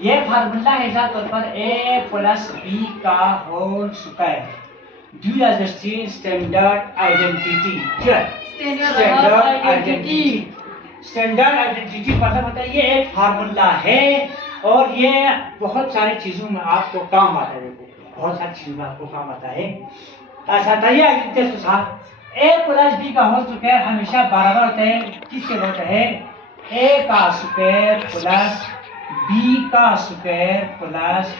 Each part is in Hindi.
ये फार्मूला है तौर पर a प्लस b का whole square due as standard identity. Standard identity मतलब होता है ये एक फार्मूला है और ये बहुत सारी चीजों में आपको काम आता है। देखो बहुत सारी चीजों में आपको काम आता है। ऐसा था ये आइडेंटिटी के साथ a प्लस b का होल स्क्वायर हमेशा बराबर होता है किसके होता है a का स्क्वायर प्लस b का स्क्वायर प्लस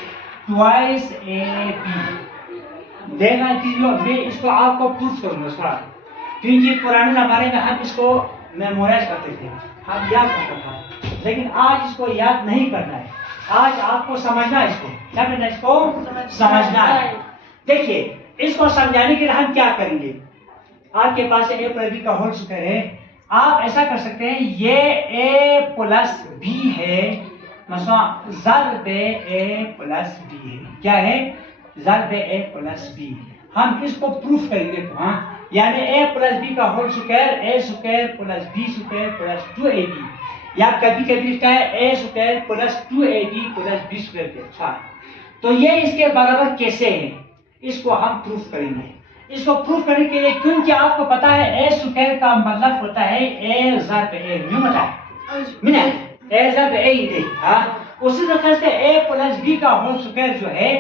ट्वाइस ab। देखना चीजों मैं इसको आपको प्रूफ करूंगा थोड़ा, क्योंकि पुराने जमाने में हम इसको मेमोराइज करते थे, हम याद करता था, लेकिन आज इसको याद नहीं करना है। आज आपको समझना है, इसको क्या करना है, इसको समझना है। देखिए इसको समझाने के लिए हम क्या करेंगे, आपके पास a प्लस b का होल स्क्वायर है, आप ऐसा कर सकते हैं ये a प्लस b है मतलब ज़र्ब a प्लस b है। क्या है, ज़र्ब a प्लस b। हम इसको प्रूफ करेंगे तो हाँ, यानी a प्लस b का whole square a square plus b square plus 2ab, या कभी कभी लिखता है a square plus 2ab plus b square के साथ। तो ये इसके बराबर कैसे है, इसको हम प्रूफ करेंगे। इसको प्रूफ करने के लिए, क्योंकि आपको पता है a स्क्वायर का मतलब होता है a ज़र्ब a, नहीं पता है a ज़र्ब a ही दे। हाँ, उसी तरह से a प्लस b का होल स्क्वायर जो है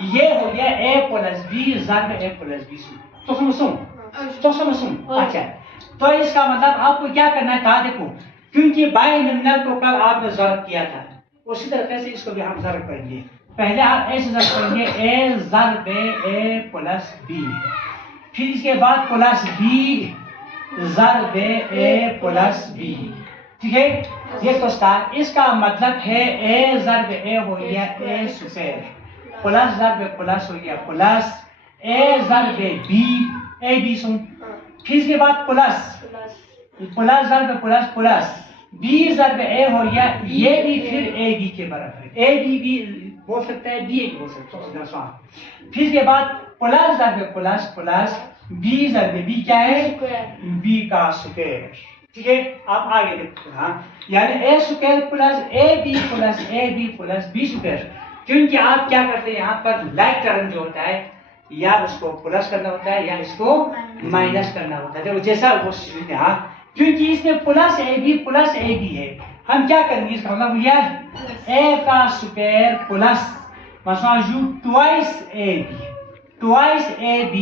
ये हो गया a प्लस b ज़र्ब a प्लस b। तो समझो अच्छा, तो इसका मतलब आपको क्या करना था, देखो क्योंकि बाइनोमियल को कल आपने ज़र्ब किया था, उसी तरह से इसको भी हम ज़र्ब करेंगे। पहले आप ऐसे ज़र्ब करेंगे a ज़र्ब a प्लस b, फिर इसके बाद प्लस b ज़र्ब a प्लस b। ठीक है, ये तो स्टार, इसका मतलब है a ज़र्ब a हो गया a स्क्वायर प्लस ज़र्ब प्लस हो गया प्लस a ज़र्ब b a b सुन, फिर इसके बाद प्लस ज़र्ब प्लस प्लस b ज़र्ब a हो गया ये भी फिर a b के बराबर है, a b भी बोल सकता है b बोल सकता है। फिर इसके बाद प्लस ज़र्ब प्लस प्लस b ज़र्ब b क्या है, b का स्क्वायर। ठीक है, आप आगे देखते हैं। हाँ, यानी a square plus ab plus ab plus b square. क्योंकि आप क्या करते हैं यहाँ पर लाइक टर्म जो होता है या उसको प्लस करना होता है या इसको माइनस करना होता है, देखो जैसा वो है। हाँ, क्योंकि इसमें प्लस ab है, हम क्या करेंगे, इसका मतलब यह a का स्क्वायर प्लस मतलब ट्वाइस ab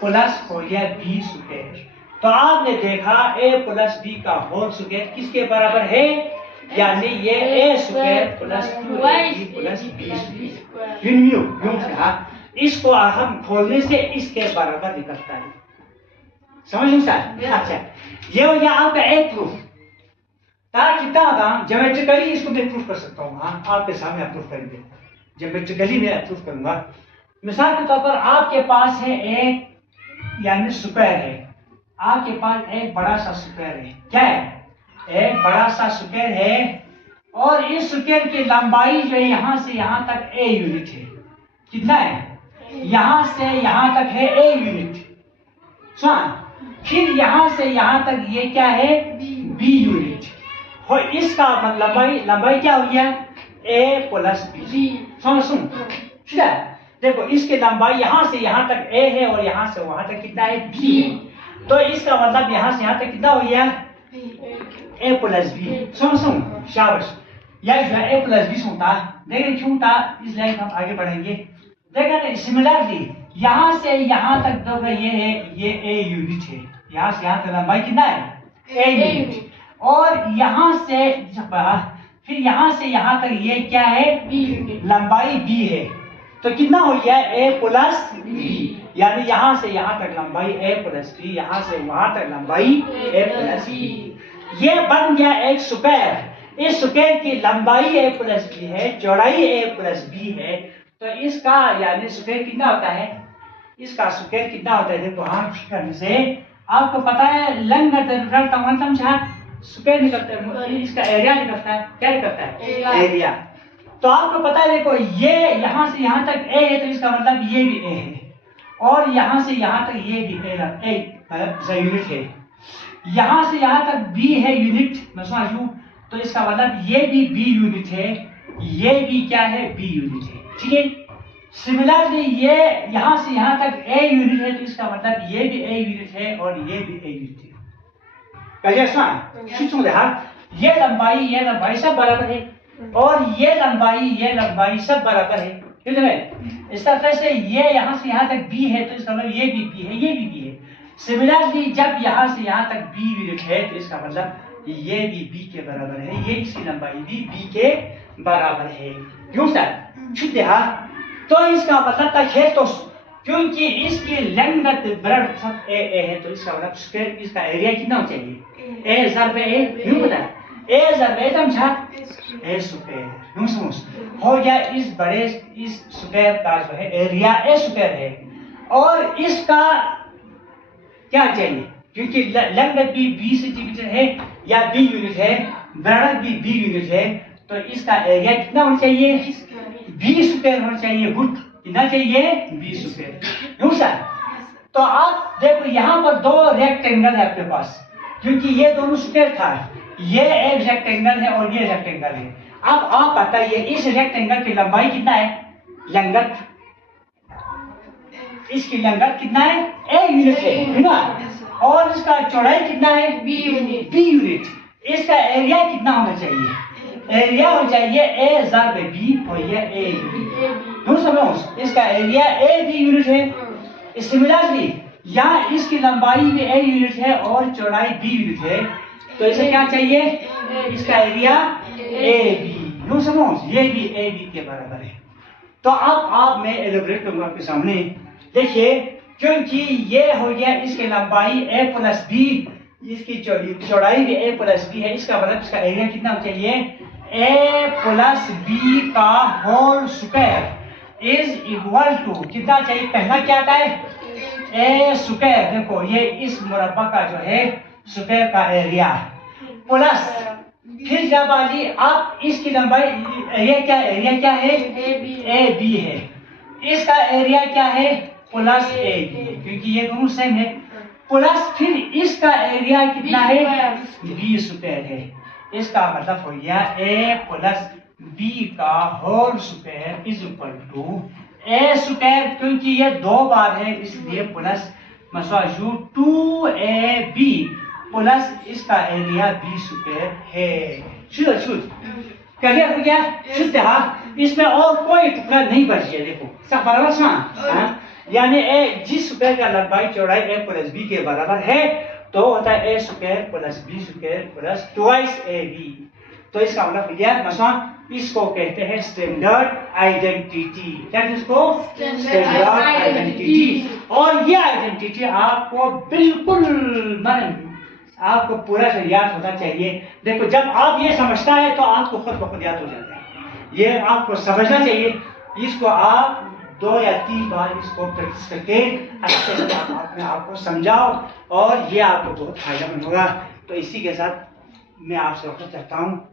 प्लस हो गया b स्क्वायर। तो आपने देखा a प्लस b का होल स्क्वायर किसके बराबर है, यानी ये a square plus 2ab plus b square. इसको हम खोलने से इसके बराबर निकलता है, समझ सर। अच्छा, ये हो गया आपका एक प्रूफ। कितना होगा ज्योमेट्रिकली, इसको मैं प्रूफ कर सकता हूँ। हाँ, आपके सामने प्रूफ करेंगे, ज्योमेट्रिकली मैं प्रूफ करूंगा। मिसाल के तौर पर आपके पास है एक यानी स्क्वायर है, आपके पास एक बड़ा सा स्क्वायर है, क्या है, एक बड़ा सा स्क्वायर है, और इस स्क्वायर की लंबाई जो है यहाँ से यहाँ तक a यूनिट है। कितना है, यहाँ से यहाँ तक है a यूनिट। फिर यहाँ से यहाँ तक ये क्या है, b यूनिट। और इसका मतलब लंबाई क्या हो गया, a प्लस b। सुन देखो इसकी लंबाई यहाँ से यहाँ तक a है और यहाँ से वहां तक कितना है, b है। तो इसका मतलब यहाँ से यहाँ तक कितना हो गया, a प्लस b। सुन शाबाश, यह जो है a प्लस b होता है, लेकिन क्यों था इसलिए हम आगे बढ़ेंगे। देखा सिमिलरली यहाँ से यहाँ तक तो ये है, ये a यूनिट है, यहाँ से यहाँ तक लंबाई कितना है, a यूनिट, और यहाँ से फिर यहाँ से यहाँ तक ये क्या है, b यूनिट, लंबाई b है। तो कितना हो गया, a प्लस b, यानी यहाँ से यहाँ तक लंबाई a प्लस b, यहाँ से वहां तक लंबाई a प्लस b। ये बन गया एक स्क्वायर। इस स्क्वायर की लंबाई a प्लस b है, चौड़ाई a प्लस b है, तो इसका यानी स्क्वायर कितना होता है, इसका स्क्वायर कितना होता है, देखो हम करने से आपको पता है लंग स्क्वायर निकलता है, इसका एरिया निकलता है, क्या निकलता है, एरिया। तो आपको पता है देखो ये यहाँ से यहाँ तक a है, तो इसका मतलब ये भी a है, और यहाँ से यहाँ तक ये भी a मतलब यूनिट है, यहाँ से यहाँ तक b है यूनिट, मैं समझूं। तो इसका मतलब ये भी बी यूनिट है, ये भी क्या है, बी यूनिट है, ठीक है। सिमिलरली ये यहां से यहां तक ए यूनिट है, तो इसका मतलब ये भी ए यूनिट है और ये भी ए यूनिट है। ये लंबाई सब बराबर है और ये लंबाई सब बराबर है, ठीक है। इस तरह से ये यहां से यहां तक बी है, तो इसका मतलब ये भी बी है, ये भी बी है। सिमिलरली जब यहां से यहां तक बी यूनिट है, तो इसका मतलब ये भी बी के बराबर है, ये इसकी लंबाई भी बी के बराबर है, क्यों सर? शुद्ध है। तो इसका मतलब तक है, तो क्योंकि इसकी लेंथ ब्रेड्थ सब ए है, तो इसका मतलब स्क्वायर इसका एरिया कितना होना चाहिए, ए ज़रब ए, क्यों पता है, ए ज़रब ए समझा, ए स्क्वायर, क्यों समझ हो गया। इस बड़े इस स्क्वायर का जो है एरिया ए स्क्वायर है और इसका क्या चाहिए, क्योंकि लेंथ भी 20 सेंटीमीटर है या बी यूनिट है, ब्रेड्थ भी बी यूनिट है, तो इसका एरिया कितना होना चाहिए, बी स्क्वायर होना चाहिए। गुड, कितना चाहिए, बी स्क्वायर, क्यों सर? तो आप देखो यहाँ पर दो रेक्टेंगल है आपके पास, क्योंकि ये दोनों स्क्वायर था, ये एक रेक्टेंगल है और ये रेक्टेंगल है। अब आप बताइए इस रेक्टेंगल की लंबाई कितना है, लंगत, इसकी लंगत कितना है, ए यूनिट है ना, और इसका चौड़ाई कितना है, बी यूनिट, बी यूनिट। इसका एरिया कितना होना चाहिए, एरिया हो चाहिए ए ज़रब बी और ये ए बी, क्यों समझो, इसका एरिया ए बी यूनिट है। सिमिलरली यहाँ इसकी लंबाई भी ए यूनिट है और चौड़ाई बी यूनिट है, तो इसे क्या चाहिए, इसका एरिया ए बी, क्यों समझो, ये भी ए बी के बराबर है। तो अब आप मैं एलिब्रेट करूंगा आपके सामने, देखिए, क्योंकि ये हो गया इसकी लंबाई ए प्लस बी, इसकी चौड़ाई भी ए प्लस बी है, इसका मतलब इसका एरिया कितना होना चाहिए, ए प्लस बी का whole square is equal to कितना चाहिए, पहला क्या आता है, ए स्क्वायर, देखो ये इस मुरब्बा का जो है स्क्वायर का एरिया प्लस, फिर जब वाली आप इसकी लंबाई एरिया क्या है, ए बी है, इसका एरिया क्या है, प्लस ए बी, क्योंकि ये दोनों सेम है, प्लस फिर इसका एरिया कितना है, बी स्क्वायर है। इसका मतलब हो गया ए प्लस बी का whole square is equal to a square, क्योंकि ये दो बार है इसलिए प्लस मसवाजू 2ab प्लस इसका एरिया बी स्क्वायर है। शुद्ध क्लियर हो गया, शुद्ध है, इसमें और कोई टुकड़ा नहीं बच गया, देखो सब बराबर समान, यानी ए जिस स्क्वायर का लंबाई चौड़ाई ए प्लस बी के बराबर है, तो होता है A square plus B square plus twice A B. तो इसका मतलब हो गया मसलन, इसको कहते हैं स्टैंडर्ड आइडेंटिटी, क्या है इसको, स्टैंडर्ड आइडेंटिटी। और ये आइडेंटिटी आपको बिल्कुल आपको पूरा से याद होना चाहिए। देखो जब आप ये समझता है तो आपको खुद ब खुद याद हो जाता है, ये आपको समझना चाहिए। इसको आप 2 या 3 बार इसको प्रैक्टिस करके अच्छे से आप अपने आप को समझाओ और ये आपको बहुत फायदेमंद होगा। तो इसी के साथ मैं आपसे वापस चाहता हूँ।